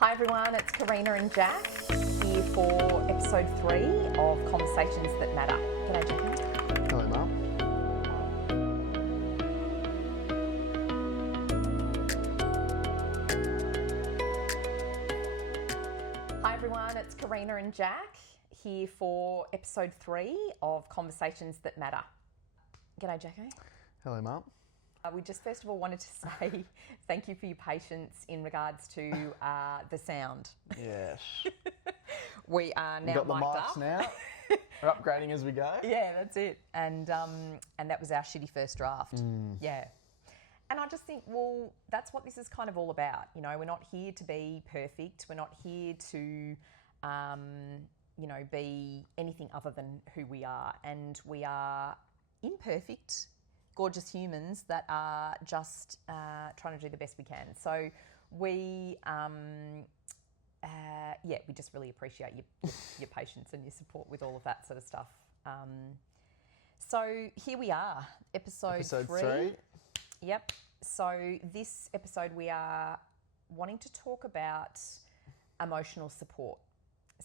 Hi everyone, it's Karina and Jack here for episode 3 of Conversations That Matter. G'day Jack. Hello, Mum. Hi everyone, it's Karina and Jack here for episode 3 of Conversations That Matter. G'day Jacko. Hello, Mum. We just first of all wanted to say thank you for your patience in regards to the sound. Yes. We are now We've got the mic'd mics up. now. We're upgrading as we go. Yeah, that's it. And that was our shitty first draft. Yeah. And I just think, well, that's what this is kind of all about. You know, we're not here to be perfect. We're not here to, be anything other than who we are. And we are imperfect, gorgeous humans that are just trying to do the best we can. So we just really appreciate your patience and your support with all of that sort of stuff. So here we are, episode 3. Yep. So this episode we are wanting to talk about emotional support.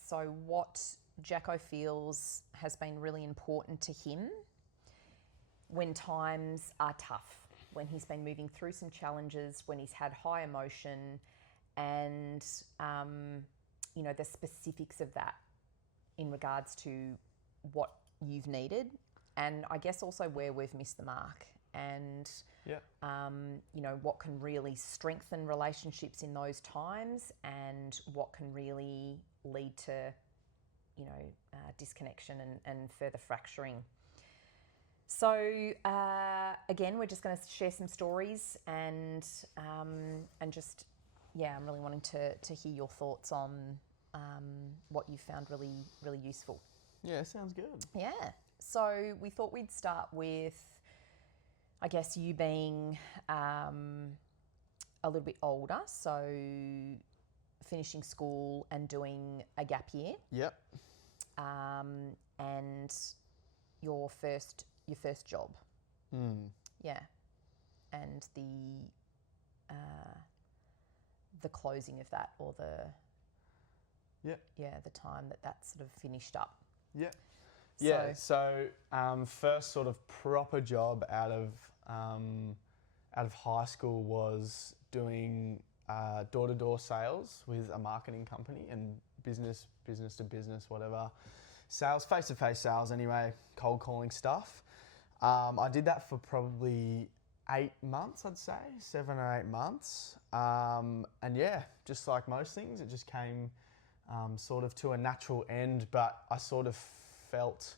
So what Jacko feels has been really important to him when times are tough, when he's been moving through some challenges, when he's had high emotion, and the specifics of that in regards to what you've needed, and I guess also where we've missed the mark, and what can really strengthen relationships in those times, and what can really lead to disconnection and further fracturing. So again, we're just going to share some stories and just I'm really wanting to hear your thoughts on what you found really, really useful. Yeah, sounds good. Yeah. So we thought we'd start with, I guess, you being a little bit older, so finishing school and doing a gap year. Yep. And your first job. Yeah. And the closing of that, or the time that sort of finished up. Yeah. Yeah. So first sort of proper job out of high school was doing door-to-door sales with a marketing company and business to business, whatever. Sales, face-to-face sales anyway, cold calling stuff. I did that for probably 8 months, I'd say, 7 or 8 months. And yeah, just like most things, it just came sort of to a natural end, but I sort of felt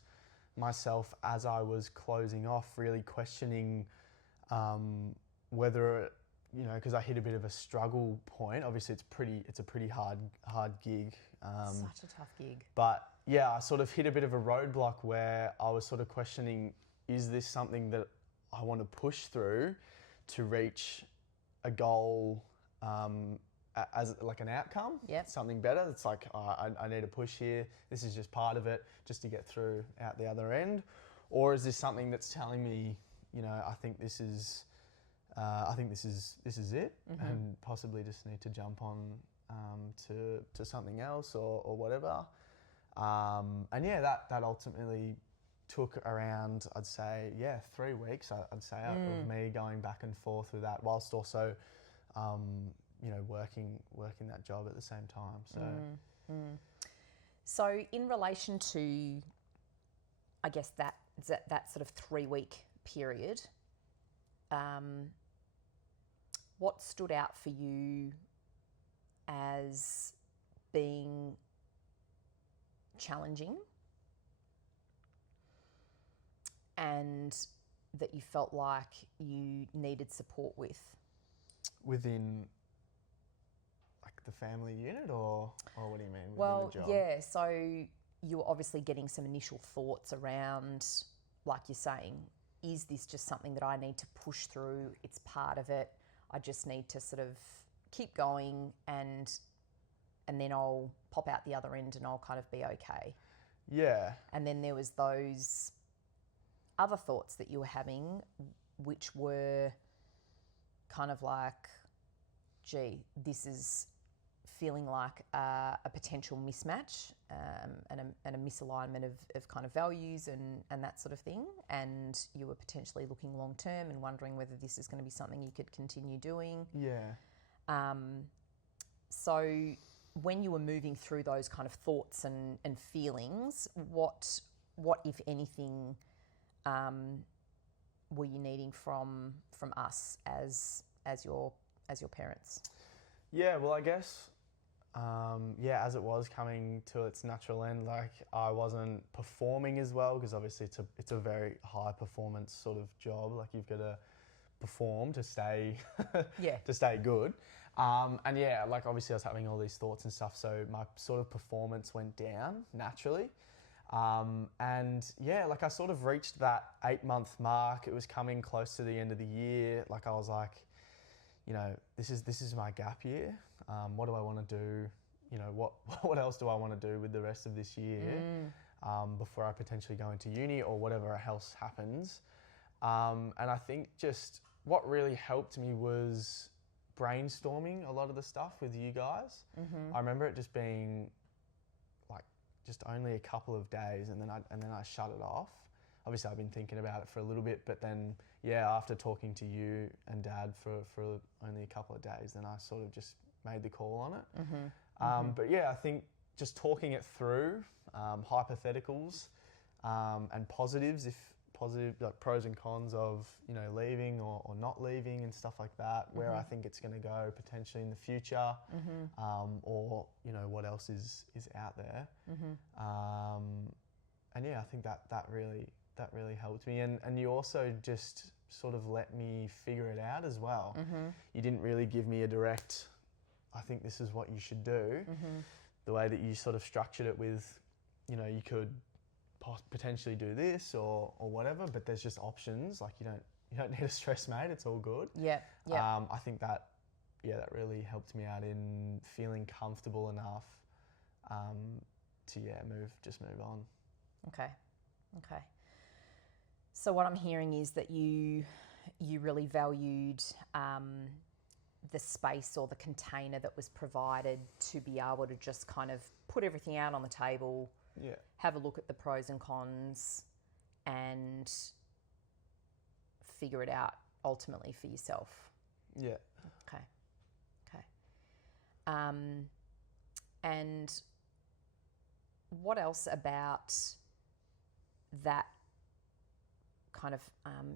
myself as I was closing off really questioning whether, because I hit a bit of a struggle point. Obviously it's a pretty hard gig. Such a tough gig. But yeah, I sort of hit a bit of a roadblock where I was sort of questioning, is this something that I want to push through to reach a goal as like an outcome? Yep. Something better. It's like, I need to push here. This is just part of it, just to get through out the other end. Or is this something that's telling me, I think this is it, mm-hmm. and possibly just need to jump on to something else or whatever. And yeah, that ultimately took around, I'd say, 3 weeks, I'd say, of me going back and forth with that, whilst also, working that job at the same time. So, So in relation to, I guess that sort of 3-week period, what stood out for you as being challenging and that you felt like you needed support with? Within like the family unit, or what do you mean? Well, within the job? yeah, so you were obviously getting some initial thoughts around, like you're saying, is this just something that I need to push through? It's part of it. I just need to sort of keep going and then I'll pop out the other end and I'll kind of be okay. Yeah. And then there was those other thoughts that you were having, which were kind of like, gee, this is feeling like a potential mismatch and a misalignment of kind of values and that sort of thing, and you were potentially looking long term and wondering whether this is going to be something you could continue doing. Yeah. So when you were moving through those kind of thoughts and feelings, what if anything were you needing from us as your parents? Yeah, well, I guess, as it was coming to its natural end, like I wasn't performing as well, because obviously it's a very high performance sort of job. Like you've got to perform to stay to stay good. And yeah, like obviously I was having all these thoughts and stuff, so my sort of performance went down naturally. And yeah, like I sort of reached that 8-month mark. It was coming close to the end of the year. Like I was like, you know, this is my gap year. What do I want to do? You know, what else do I want to do with the rest of this year before I potentially go into uni or whatever else happens? And I think just what really helped me was brainstorming a lot of the stuff with you guys. I remember it just being like just only a couple of days, and then I shut it off. Obviously, I've been thinking about it for a little bit, but then, yeah, after talking to you and Dad for only a couple of days, then I sort of just made the call on it. But yeah, I think just talking it through, hypotheticals and positives, like pros and cons of, you know, leaving or not leaving and stuff like that, where I think it's going to go potentially in the future, or, you know, what else is out there. And yeah, I think that really helped me. And you also just sort of let me figure it out as well. You didn't really give me a direct, I think this is what you should do. The way that you sort of structured it with, you know, you could potentially do this or whatever, but there's just options. Like you don't need to stress, mate. It's all good. Yeah. I think that really helped me out in feeling comfortable enough to move on. Okay. So what I'm hearing is that you really valued the space or the container that was provided to be able to just kind of put everything out on the table, have a look at the pros and cons, and figure it out ultimately for yourself. Yeah. Okay. And what else about that kind of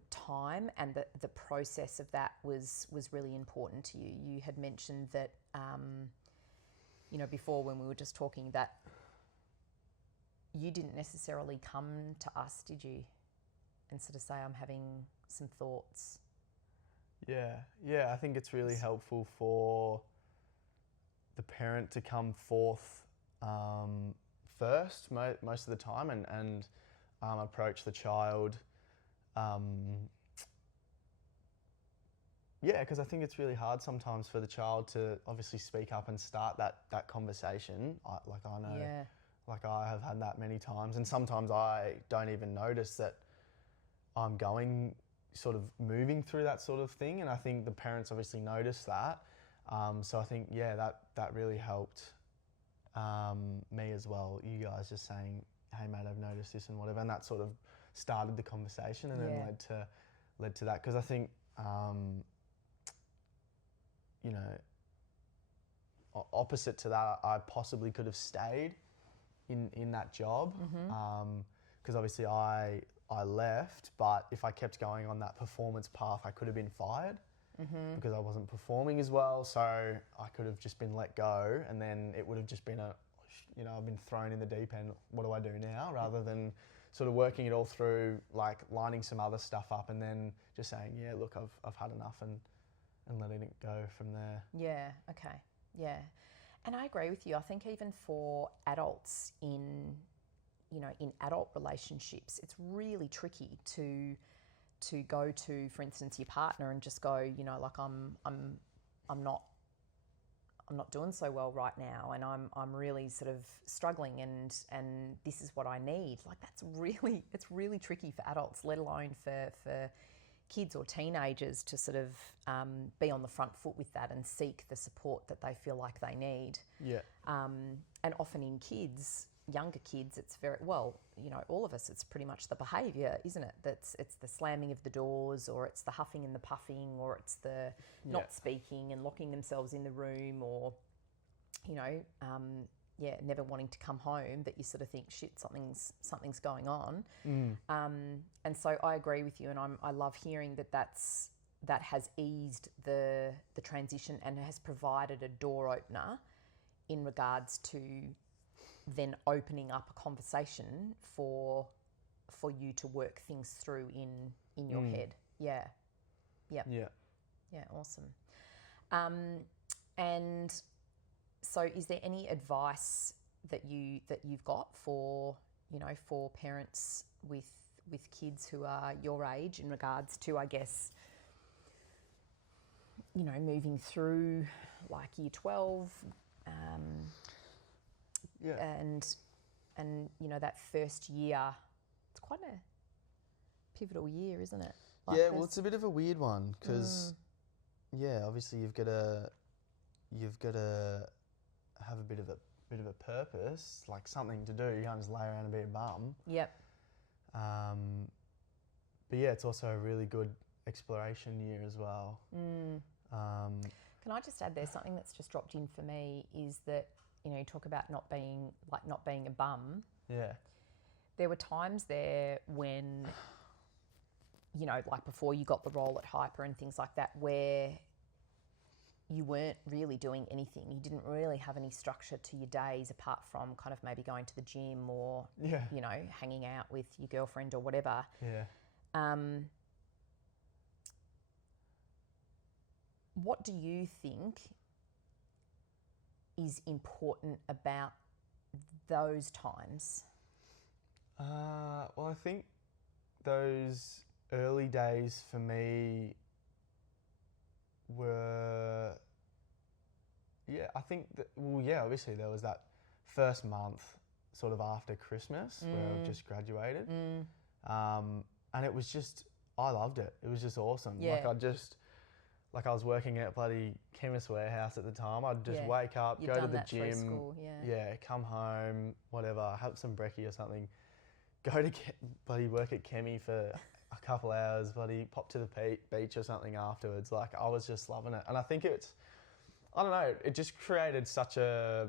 time and the process of that was really important to you? You had mentioned that, you know, before when we were just talking, that you didn't necessarily come to us, did you? And sort of say, I'm having some thoughts. Yeah, I think it's really helpful for the parent to come forth first most of the time and approach the child. Because I think it's really hard sometimes for the child to obviously speak up and start that conversation. I know, like I have had that many times, and sometimes I don't even notice that I'm sort of moving through that sort of thing, and I think the parents obviously notice that. So I think, that really helped me as well. You guys just saying, hey mate, I've noticed this and whatever, and that sort of started the conversation and then led to that. Because I think, you know, opposite to that, I possibly could have stayed in that job. Because obviously I left, but if I kept going on that performance path, I could have been fired. Because I wasn't performing as well, so I could have just been let go, and then it would have just been I've been thrown in the deep end. What do I do now? Rather than sort of working it all through, like lining some other stuff up, and then just saying, yeah, look, I've had enough, and letting it go from there. Yeah. Okay. Yeah, and I agree with you. I think even for adults in adult relationships, it's really tricky to go to, for instance, your partner and just go, you know, like I'm not doing so well right now, and I'm really sort of struggling, and this is what I need. Like it's really tricky for adults, let alone for kids or teenagers to sort of be on the front foot with that and seek the support that they feel like they need. Yeah. And often in kids, younger kids, it's very, well, you know, all of us, it's pretty much the behaviour, isn't it? It's the slamming of the doors, or it's the huffing and the puffing, or it's the not speaking and locking themselves in the room, or, you know, never wanting to come home, that you sort of think, shit, something's going on. And so I agree with you, and I love hearing that has eased the transition and has provided a door opener in regards to then opening up a conversation for you to work things through in your head. Yeah. Awesome. And so is there any advice that you've got for, you know, for parents with kids who are your age in regards to, I guess, you know, moving through like year 12, and you know, that first year, it's quite a pivotal year, isn't it? Like well, it's a bit of a weird one because, obviously you've got to have a bit of a purpose, like something to do. You can't just lay around and be a bum. Yep. But yeah, it's also a really good exploration year as well. Can I just add there, something that's just dropped in for me is that, you know, you talk about not being a bum. Yeah. There were times there when, you know, like before you got the role at Hyper and things like that, where you weren't really doing anything. You didn't really have any structure to your days apart from kind of maybe going to the gym or, you know, hanging out with your girlfriend or whatever. Yeah. What do you think is important about those times? Well, I think those early days for me were, I think that, obviously there was that first month sort of after Christmas where I've just graduated. And it was just, I loved it. It was just awesome. Yeah. Like I was working at bloody Chemist Warehouse at the time. I'd just wake up, go to the gym, school, come home, whatever, have some brekkie or something, go to bloody work at Chemi for a couple hours, bloody pop to the beach or something afterwards. Like I was just loving it. And I think I don't know, it just created such a,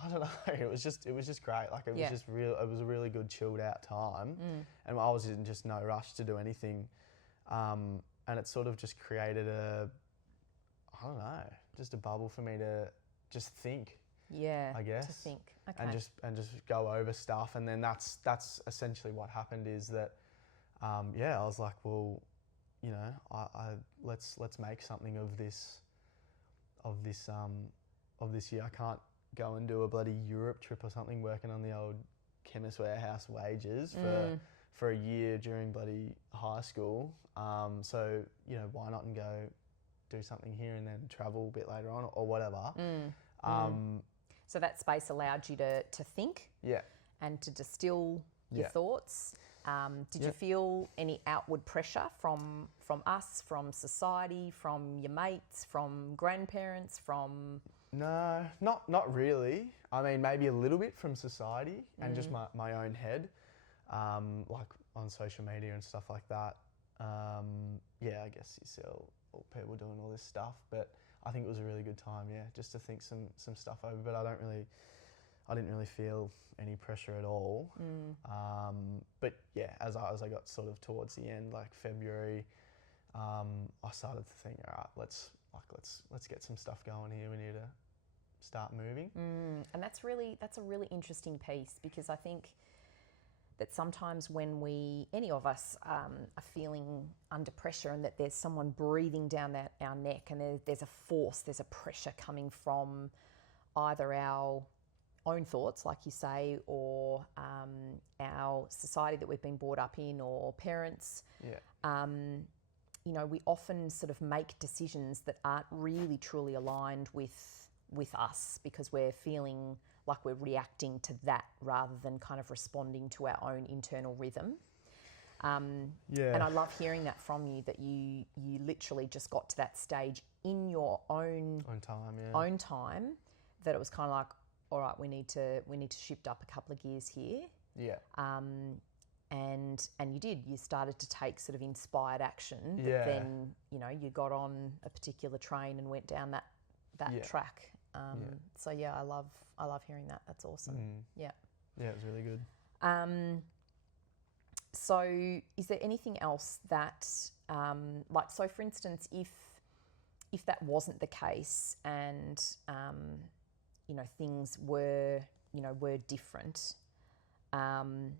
I don't know, it was just great. Like it was just it was a really good chilled out time. And I was in just no rush to do anything. And it sort of just created just a bubble for me to just think. Yeah, I guess. To think. Okay. And just go over stuff. And then that's essentially what happened is that, I was like, well, you know, let's make something of this year. I can't go and do a bloody Europe trip or something working on the old Chemist Warehouse wages for a year during bloody high school. So, you know, why not and go do something here and then travel a bit later on or whatever. So that space allowed you to think and to distill your thoughts. Did you feel any outward pressure from us, from society, from your mates, from grandparents, from... No, not really. I mean, maybe a little bit from society and just my own head, like on social media and stuff like that. I guess you see all people doing all this stuff, but I think it was a really good time, just to think some stuff over. But I didn't really feel any pressure at all. But as I got sort of towards the end, like February, I started to think, all right, let's get some stuff going here. We need to start moving. And that's a really interesting piece, because I think that sometimes when any of us are feeling under pressure, and that there's someone breathing down our neck, and there's a force, there's a pressure coming from either our own thoughts, like you say, or our society that we've been brought up in, or parents. You know, we often sort of make decisions that aren't really truly aligned with us, because we're feeling like we're reacting to that rather than kind of responding to our own internal rhythm. And I love hearing that from you, that you literally just got to that stage in your own time, that it was kind of like, all right, we need to shift up a couple of gears here. Yeah. And you did. You started to take sort of inspired action, but then you got on a particular train and went down that track. So I love hearing that. That's awesome. Yeah. Yeah, it was really good. So is there anything else that, so for instance, if that wasn't the case and, things were different, and,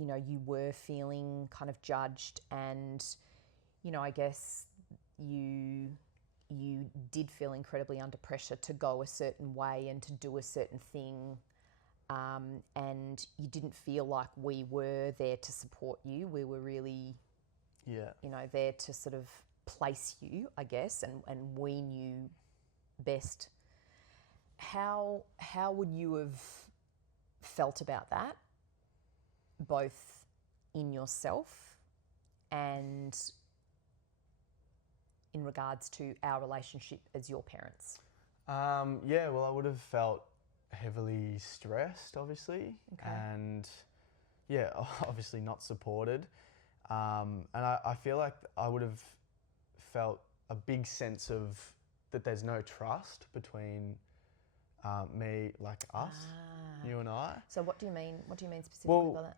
you were feeling kind of judged and, I guess you did feel incredibly under pressure to go a certain way and to do a certain thing, and you didn't feel like we were there to support you. We were really, there to sort of place you, I guess, and we knew best. How would you have felt about that, both in yourself and in regards to our relationship as your parents? Well, I would have felt heavily stressed, obviously, and obviously not supported. And I feel like I would have felt a big sense of that there's no trust between me, like us, you and I. So what do you mean? What do you mean specifically by that?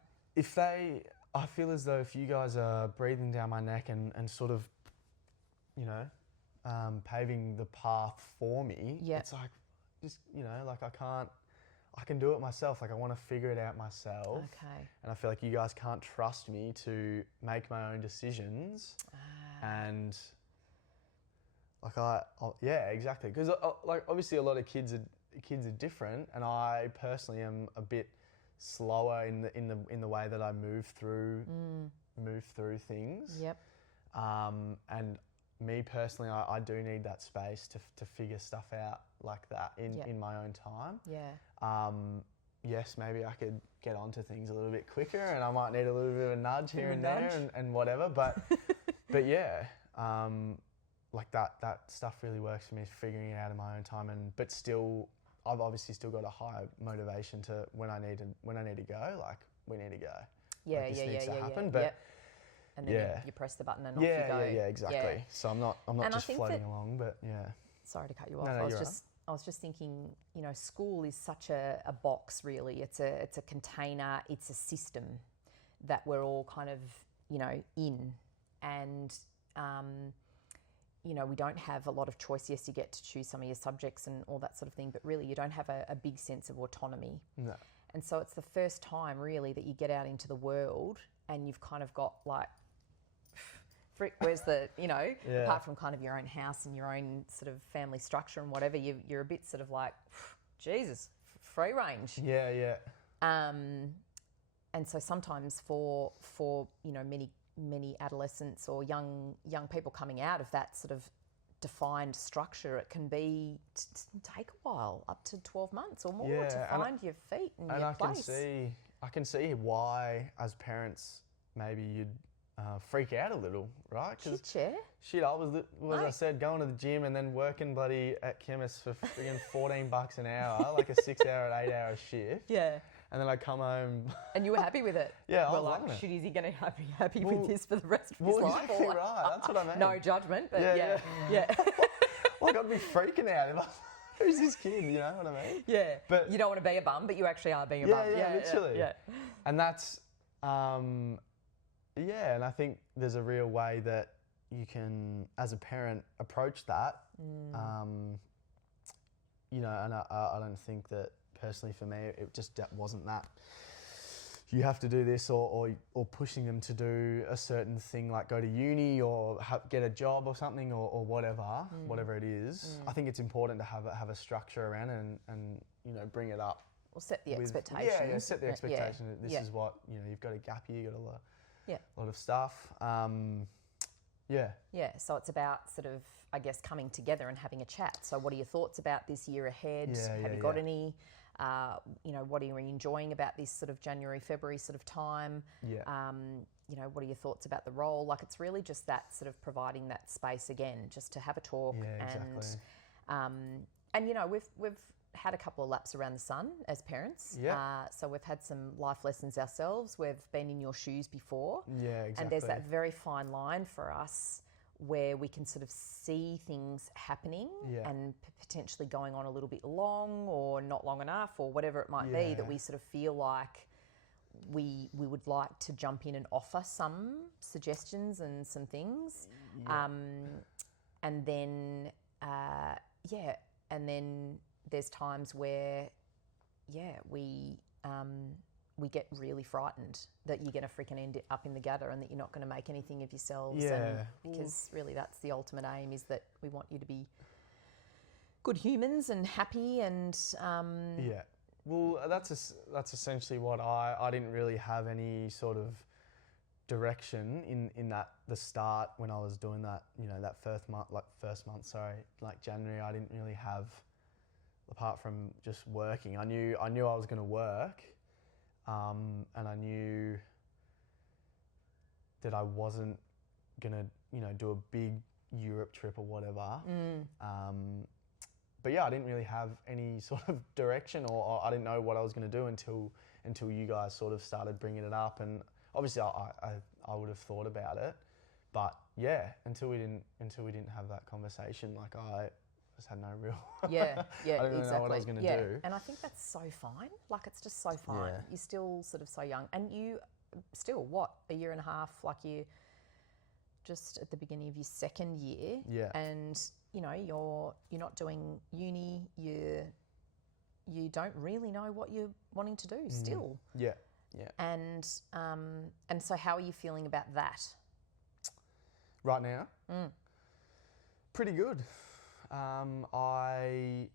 I feel as though if you guys are breathing down my neck and sort of, paving the path for me, it's like, just, I can do it myself. Like, I want to figure it out myself. Okay. And I feel like you guys can't trust me to make my own decisions. And exactly. Because obviously a lot of kids are different, and I personally am a bit slower in the way that I move through things. Yep. And me personally, I do need that space to figure stuff out like that in my own time. Yeah. Yes, maybe I could get onto things a little bit quicker, and I might need a little bit of a nudge here and there and whatever. But like that stuff really works for me, figuring it out in my own time. But still, I've obviously still got a high motivation to when I need to go. Like, we need to go. Yeah, like, this needs to happen. yeah. But and then you press the button and off you go. Yeah, exactly. Yeah. So I'm not just floating along, but yeah. Sorry to cut you off. No, I was just thinking, school is such a box, really. It's a container, it's a system that we're all kind of, in. And, we don't have a lot of choice. Yes, you get to choose some of your subjects and all that sort of thing, but really you don't have a big sense of autonomy. No. And so it's the first time, really, that you get out into the world and you've kind of got like, where's the, apart from kind of your own house and your own sort of family structure and whatever, you're a bit sort of like, Jesus, free range. Yeah. And so sometimes for many adolescents or young people coming out of that sort of defined structure, it can take a while, up to 12 months or more, to find your feet and your place. I can see why, as parents, maybe you'd freak out a little, right? Shit, I was, as I said, going to the gym and then working bloody at chemist for friggin' $14 an hour, like a 6-hour, 8-hour shift. Yeah. And then I come home. And you were happy with it? Yeah, I was loving it. Shit, is he going to be happy with this for the rest of his life? Exactly right. That's what I mean. No judgment, but yeah. Well, I got to be freaking out. Who's this kid? You know what I mean? Yeah. But you don't want to be a bum, but you actually are being a bum. Yeah, literally. Yeah. And that's, and I think there's a real way that you can, as a parent, approach that. And I don't think that, personally for me, it just wasn't that you have to do this or pushing them to do a certain thing, like go to uni or get a job or something or whatever it is. I think it's important to have a structure around it and bring it up. Or set the expectations. Yeah, set the expectation that this is what, you've got a gap year, you've got a lot of stuff. Yeah, so it's about sort of, I guess, coming together and having a chat. So what are your thoughts about this year ahead? Have you got any What are you enjoying about this sort of January, February sort of time? Yeah. What are your thoughts about the role? Like, it's really just that sort of providing that space again, just to have a talk. Yeah, exactly. And we've had a couple of laps around the sun as parents. Yeah. So we've had some life lessons ourselves. We've been in your shoes before. Yeah, exactly. And there's that very fine line for us where we can sort of see things happening and potentially going on a little bit long or not long enough or whatever it might be, that we sort of feel like we would like to jump in and offer some suggestions and some things. And then there's times where we get really frightened that you're going to freaking end up in the gutter and that you're not going to make anything of yourselves. Because really that's the ultimate aim, is that we want you to be good humans and happy and Well, that's essentially what I didn't really have any sort of direction in that the start when I was doing that, that first month, January, I didn't really have, apart from just working. I knew I was going to work, and I knew that I wasn't going to, do a big Europe trip or whatever. But yeah, I didn't really have any sort of direction, or I didn't know what I was going to do until you guys sort of started bringing it up. And obviously I would have thought about it, but yeah, until we didn't have that conversation, like I just had no real I didn't really know what I was going to do. And I think that's so fine. Like, it's just so fine. You're still sort of so young, and you still a year and a half, like you just at the beginning of your second year. And you're not doing uni. You don't really know what you're wanting to do still. And so how are you feeling about that right now? Pretty good. I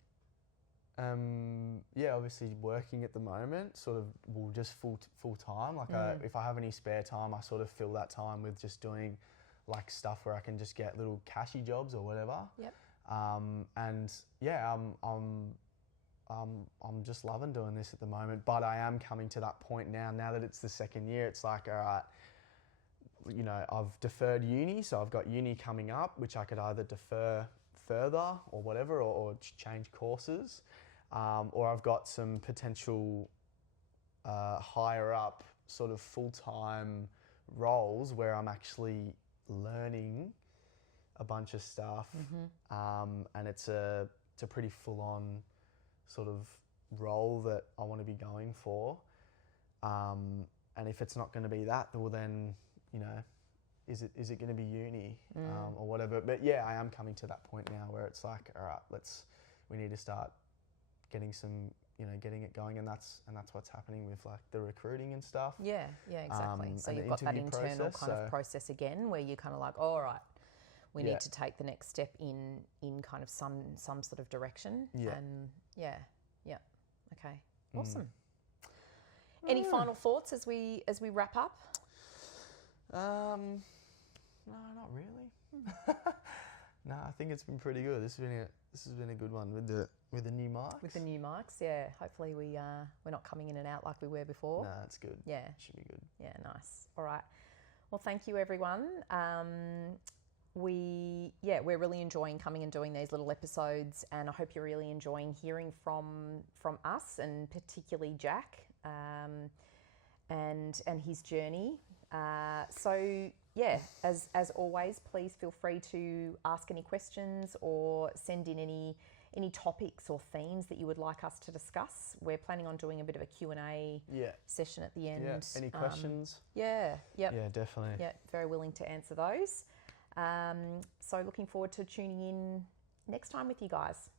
am obviously working at the moment, sort of just full time. Like if I have any spare time, I sort of fill that time with just doing like stuff where I can just get little cashy jobs or whatever. I'm just loving doing this at the moment, but I am coming to that point now that it's the second year. It's like, all right, I've deferred uni, so I've got uni coming up, which I could either defer further or whatever, or change courses, or I've got some potential higher up sort of full-time roles where I'm actually learning a bunch of stuff, and it's a pretty full-on sort of role that I want to be going for, and if it's not going to be that, well then, is it going to be uni or whatever? But yeah, I am coming to that point now where it's like, all right, we need to start getting getting it going, and that's what's happening with like the recruiting and stuff. Yeah, exactly. So you've got that internal kind of process again, where you're kind of like, oh, all right, we need to take the next step in kind of some sort of direction. And okay, awesome. Any final thoughts as we wrap up? No, not really. No, I think it's been pretty good. This has been a good one with the new mics. With the new mics, yeah. Hopefully we're not coming in and out like we were before. No, it's good. Yeah, should be good. Yeah, nice. All right. Well, thank you, everyone. We're really enjoying coming and doing these little episodes, and I hope you're really enjoying hearing from us, and particularly Jack, and his journey. So yeah, as always, please feel free to ask any questions or send in any topics or themes that you would like us to discuss. We're planning on doing a bit of a Q&A session at the end. Yeah. Any questions? Yeah, definitely. Yeah, very willing to answer those. So looking forward to tuning in next time with you guys.